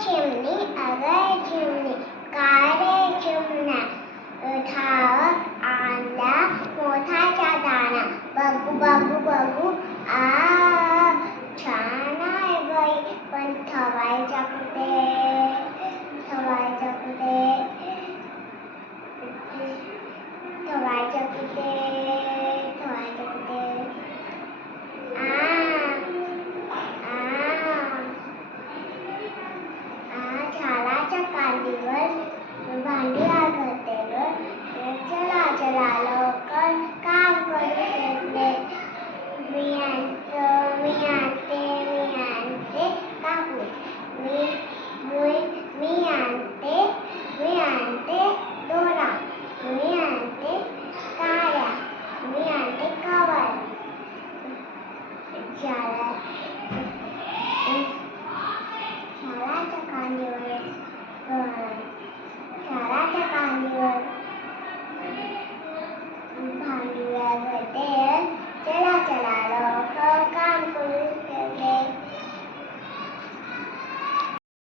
चिमणी अगं चिमणी काळे चिमण्या धावत आणला मोठाचा दाणा बघू बघू बघू छान आहे बाई पण ठेवायचा कुठे ठेवायचा कुठे ठेवायचा कुठे ठेवायचा कुठे झाडाच्या कांदीवर भांडी घालते ग चला चला लवकर काम करू शकले मी आणते काकू मी आणते दोरा मी आणते काड्या मी आणते कवर झाडाच्या कांदीवर